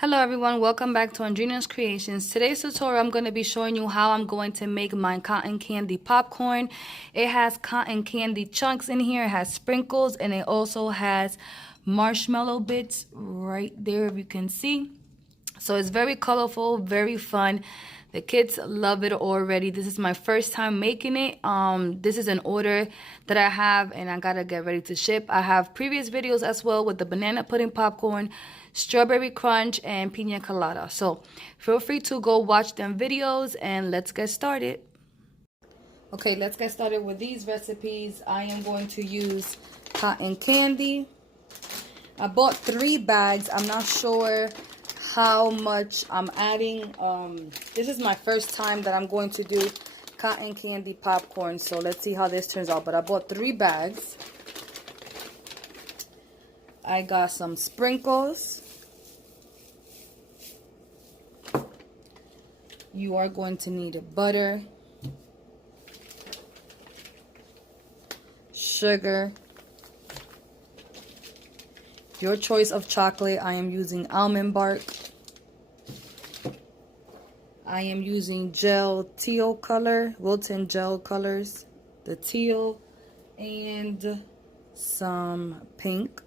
Hello everyone, welcome back to Andrina's Creations. Today's tutorial I'm going to be showing you how I'm going to make my cotton candy popcorn. It has cotton candy chunks in here, it has sprinkles, and it also has marshmallow bits right there if you can see. So it's very colorful, very fun. The kids love it already. This is my first time making it. This is an order that I have and I gotta get ready to ship. I have previous videos as well with the banana pudding popcorn, strawberry crunch, and piña colada. So feel free to go watch them videos and let's get started. Okay, let's get started with these recipes. I am going to use cotton candy. I bought 3 bags. I'm not sure how much I'm adding. This is my first time that I'm going to do cotton candy popcorn, so let's see how this turns out. But I bought 3 bags. I got some sprinkles. You are going to need butter, sugar, your choice of chocolate. I am using almond bark. I am using gel teal color, Wilton gel colors, the teal, and some pink.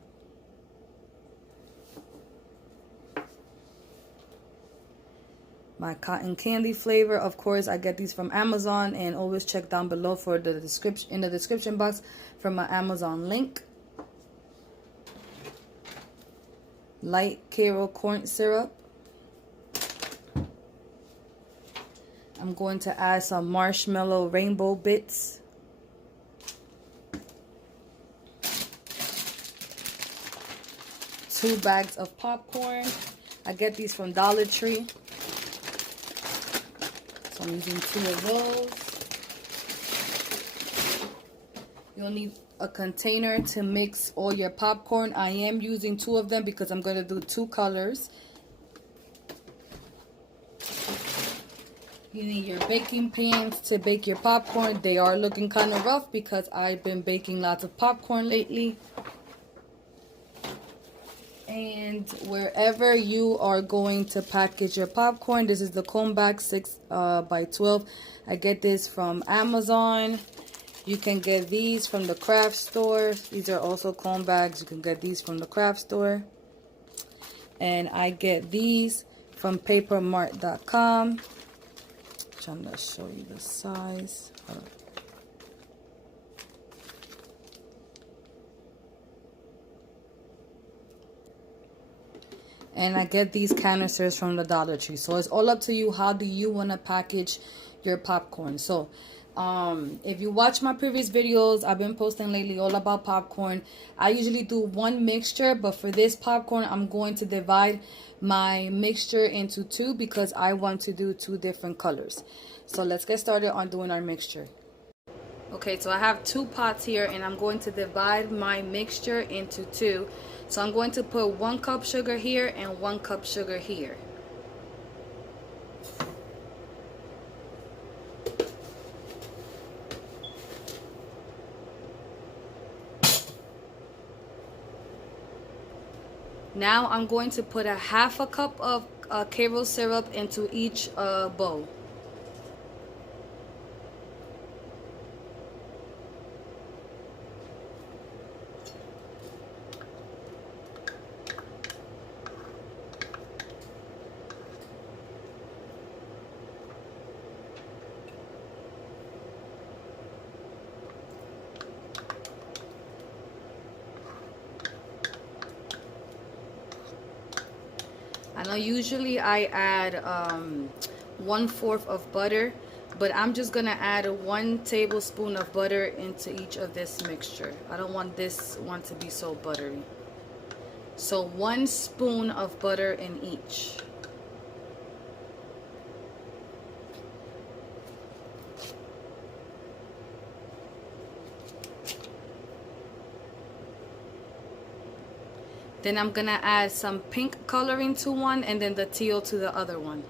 My cotton candy flavor, of course, I get these from Amazon, and always check down below for the description, in the description box, for my Amazon link. Light Karo corn syrup. I'm going to add some marshmallow rainbow bits. Two bags of popcorn. I get these from Dollar Tree. So I'm using 2 of those. You'll need a container to mix all your popcorn. I am using 2 of them because I'm going to do 2 colors. You need your baking pans to bake your popcorn. They are looking kind of rough because I've been baking lots of popcorn lately. And wherever you are going to package your popcorn, this is the cone bag 6 by 12. I get this from Amazon. You can get these from the craft store. These are also cone bags. You can get these from the craft store. And I get these from papermart.com. Trying to show you the size. Hold on. And I get these canisters from the Dollar Tree. So it's all up to you. How do you want to package your popcorn? So if you watch my previous videos, I've been posting lately all about popcorn. I usually do 1 mixture, but for this popcorn I'm going to divide my mixture into 2 because I want to do 2 different colors. So let's get started on doing our mixture. Okay, so I have 2 pots here and I'm going to divide my mixture into 2. So I'm going to put 1 cup sugar here and 1 cup sugar here. Now I'm going to put a 1/2 cup of Karo syrup into each bowl. I know usually I add 1/4 of butter, but I'm just gonna add 1 tablespoon of butter into each of this mixture. I don't want this one to be so buttery. So 1 spoon of butter in each. Then I'm gonna add some pink coloring to one and then the teal to the other one.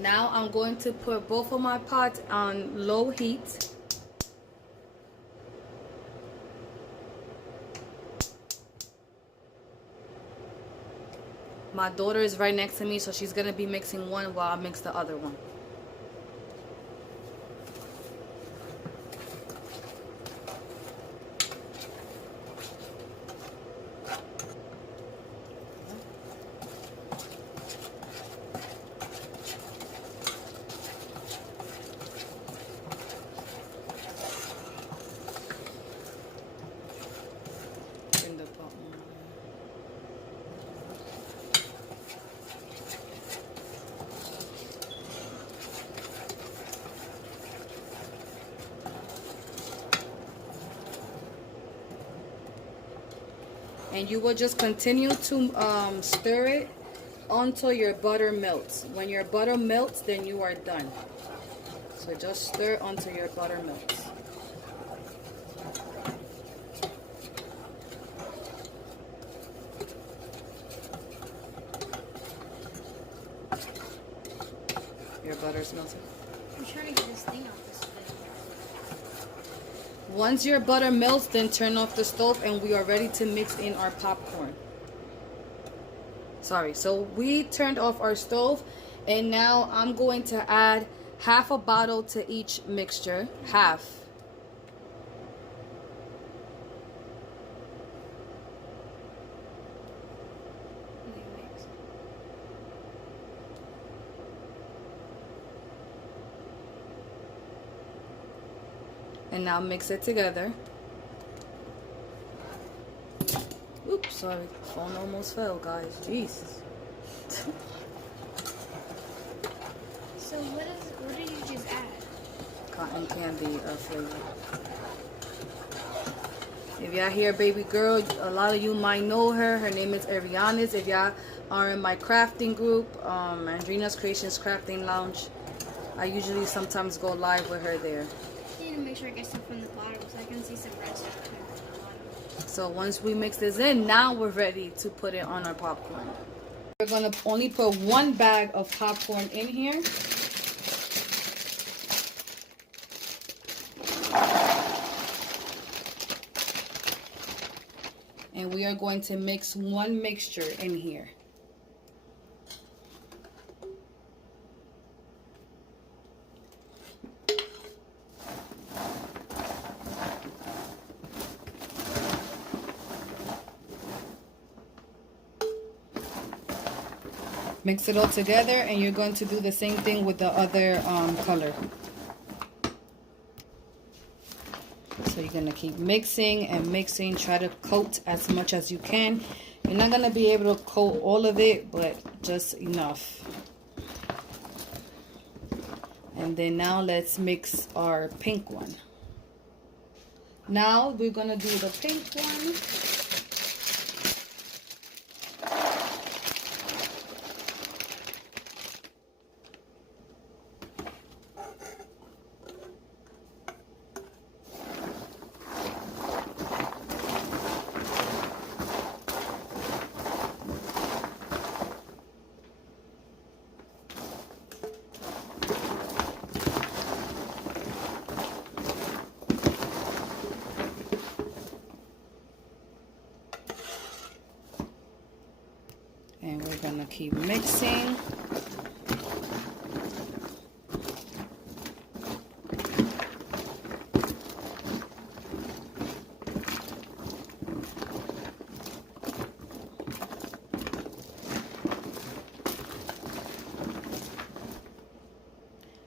Now I'm going to put both of my pots on low heat. My daughter is right next to me, so she's gonna be mixing one while I mix the other one. And you will just continue to stir it until your butter melts. When your butter melts, then you are done. So just stir until your butter melts. Your butter's melted. I'm trying to get this thing off this thing. Once your butter melts, then turn off the stove and we are ready to mix in our popcorn. Sorry, so we turned off our stove and now I'm going to add half a bottle to each mixture. Half. And now mix it together. Oops, sorry. Phone almost fell, guys. Jesus. So what did you just add? Cotton candy flavor. If y'all hear baby girl, a lot of you might know her. Her name is Ariana. If y'all are in my crafting group, Andrina's Kreations Crafting Lounge, I usually sometimes go live with her there. I need to make sure I get stuff from the bottom so I can see some red stuff coming from the bottom. So once we mix this in, now we're ready to put it on our popcorn. We're going to only put one bag of popcorn in here. And we are going to mix one mixture in here. Mix it all together and you're going to do the same thing with the other color. So you're going to keep mixing and mixing. Try to coat as much as you can. You're not going to be able to coat all of it, but just enough. And then now let's mix our pink one. Now we're going to do the pink one. And we're gonna keep mixing.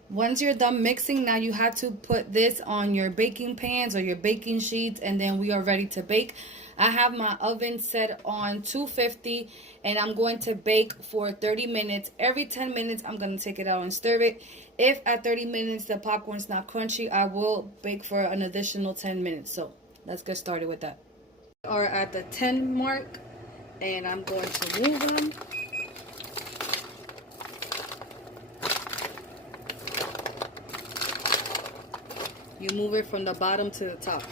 Once you're done mixing, now you have to put this on your baking pans or your baking sheets, and then we are ready to bake. I have my oven set on 250 and I'm going to bake for 30 minutes. Every 10 minutes, I'm going to take it out and stir it. If at 30 minutes the popcorn's not crunchy, I will bake for an additional 10 minutes. So let's get started with that. We are at the 10 mark and I'm going to move them. You move it from the bottom to the top.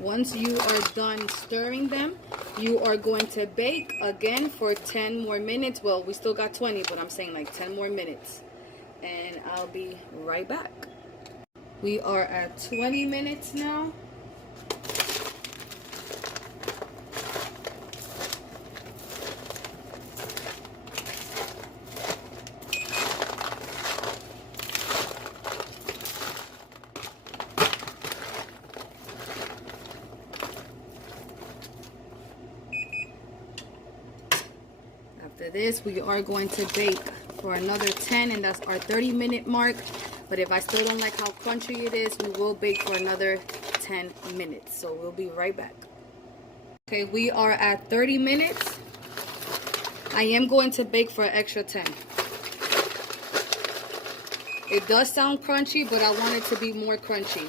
Once you are done stirring them, you are going to bake again for 10 more minutes. Well, we still got 20, but I'm saying like 10 more minutes. And I'll be right back. We are at 20 minutes now. After this, we are going to bake for another 10, and that's our 30-minute mark. But if I still don't like how crunchy it is, we will bake for another 10 minutes. So we'll be right back. Okay, we are at 30 minutes. I am going to bake for an extra 10. It does sound crunchy, but I want it to be more crunchy.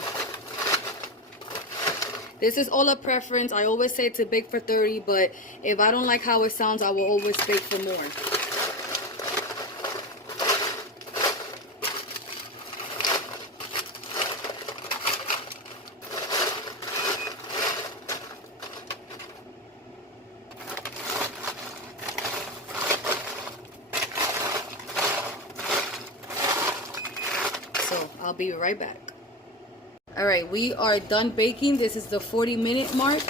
This is all a preference. I always say to bake for 30, but if I don't like how it sounds, I will always bake for more. So I'll be right back. All right, we are done baking. This is the 40-minute mark.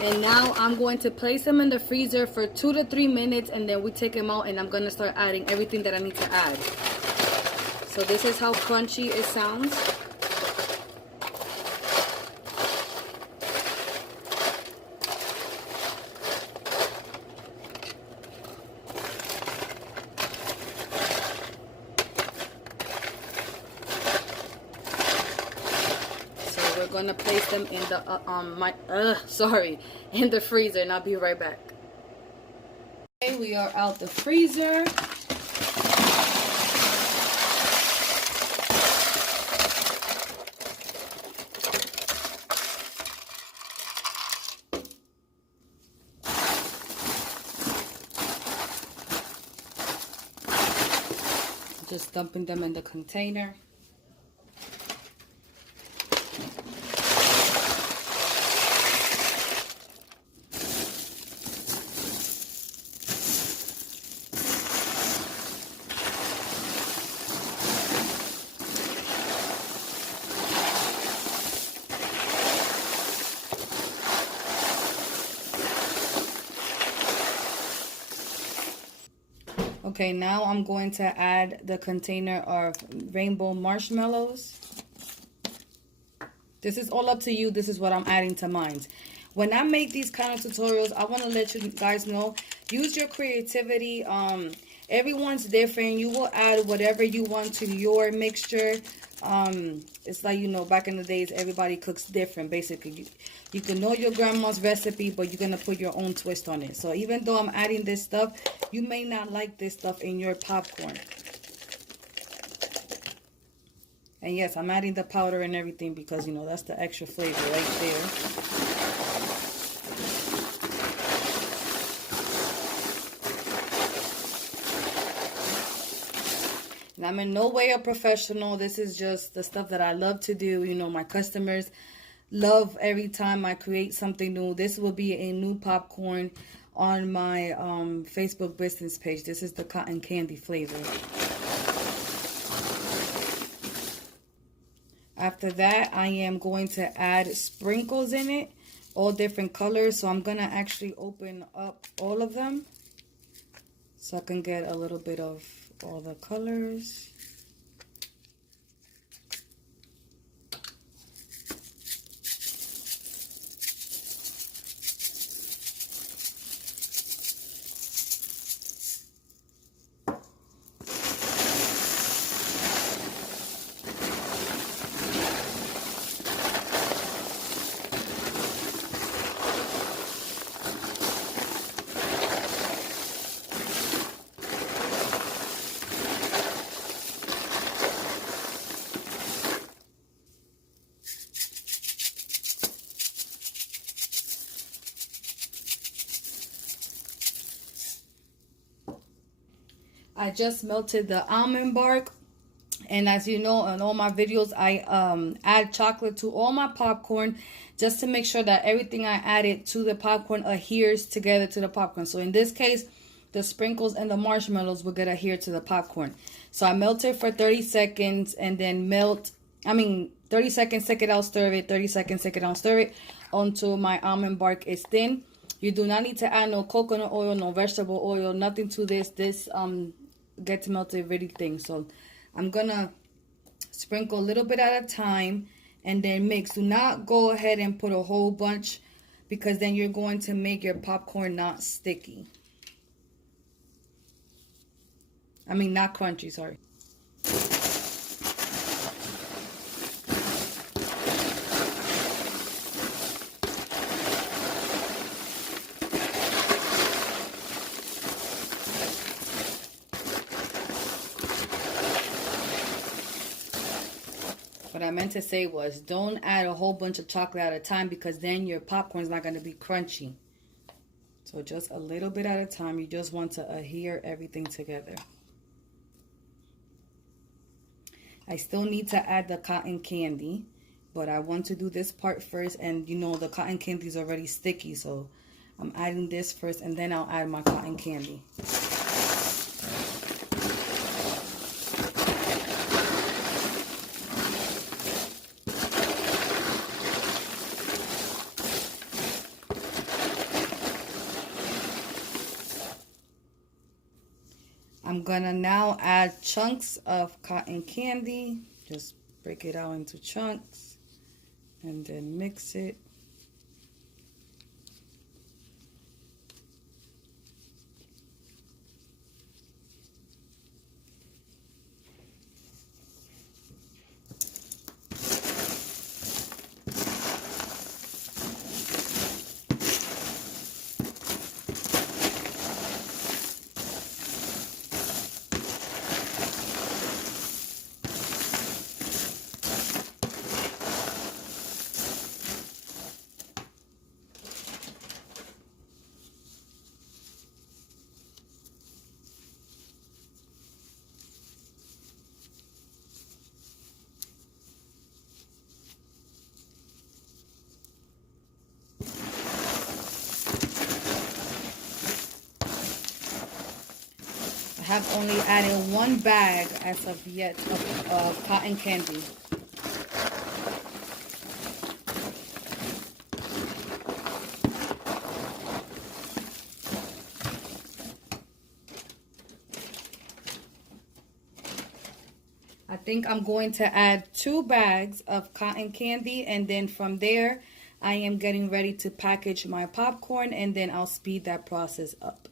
And now I'm going to place them in the freezer for 2 to 3 minutes, and then we take them out, and I'm going to start adding everything that I need to add. So this is how crunchy it sounds. We're gonna place them in the in the freezer, and I'll be right back. Okay, we are out the freezer. Just dumping them in the container. Okay, now I'm going to add the container of rainbow marshmallows. This is all up to you. This is what I'm adding to mine. When I make these kind of tutorials, I want to let you guys know, use your creativity. Everyone's different. You will add whatever you want to your mixture. It's like, you know, back in the days, everybody cooks different. Basically, you can know your grandma's recipe, but you're going to put your own twist on it. So even though I'm adding this stuff, you may not like this stuff in your popcorn. And yes, I'm adding the powder and everything because, you know, that's the extra flavor right there. And I'm in no way a professional. This is just the stuff that I love to do. You know, my customers love every time I create something new. This will be a new popcorn on my Facebook business page. This is the cotton candy flavor. After that, I am going to add sprinkles in it, all different colors. So I'm going to actually open up all of them so I can get a little bit of all the colors. I just melted the almond bark And as you know, in all my videos, I add chocolate to all my popcorn just to make sure that everything I added to the popcorn adheres together to the popcorn. So in this case, the sprinkles and the marshmallows will get adhered to the popcorn. So I melt it for 30 seconds and then 30 seconds, take it out, stir it, 30 seconds, take it out, stir it until my almond bark is thin. You do not need to add no coconut oil, no vegetable oil, nothing to this. This gets melted really thin. So I'm gonna sprinkle a little bit at a time and then mix. Do not go ahead and put a whole bunch because then you're going to make your popcorn not sticky. Not crunchy, sorry. What I meant to say was don't add a whole bunch of chocolate at a time because then your popcorn is not going to be crunchy. So just a little bit at a time. You just want to adhere everything together. I still need to add the cotton candy, but I want to do this part first. And you know the cotton candy is already sticky, so I'm adding this first and then I'll add my cotton candy. I'm gonna now add chunks of cotton candy. Just break it out into chunks and then mix it. I have only added one bag as of yet of cotton candy. I think I'm going to add 2 bags of cotton candy, and then from there I am getting ready to package my popcorn, and then I'll speed that process up.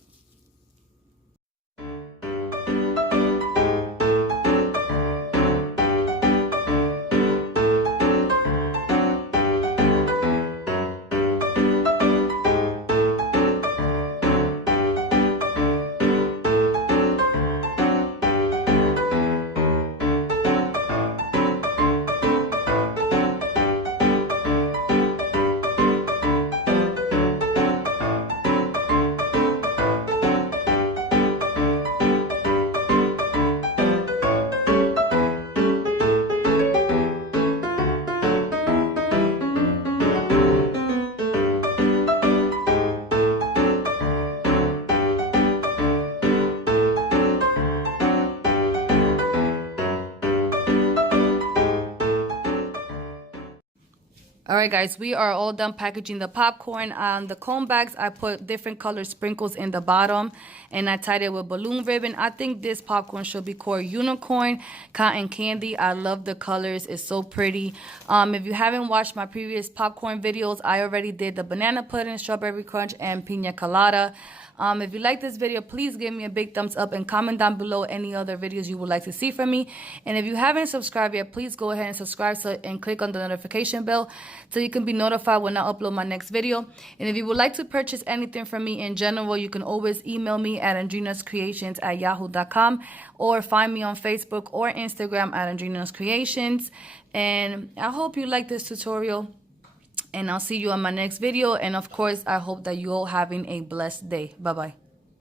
Alright guys, we are all done packaging the popcorn. On the cone bags, I put different colored sprinkles in the bottom and I tied it with balloon ribbon. I think this popcorn should be called unicorn cotton candy. I love the colors, it's so pretty. If you haven't watched my previous popcorn videos, I already did the banana pudding, strawberry crunch, and piña colada. If you like this video, please give me a big thumbs up and comment down below any other videos you would like to see from me. And if you haven't subscribed yet, please go ahead and subscribe and click on the notification bell so you can be notified when I upload my next video. And if you would like to purchase anything from me in general, you can always email me at andrinascreations@yahoo.com or find me on Facebook or Instagram at andrinascreations. And I hope you like this tutorial. And I'll see you on my next video. And of course, I hope that you all having a blessed day. Bye-bye.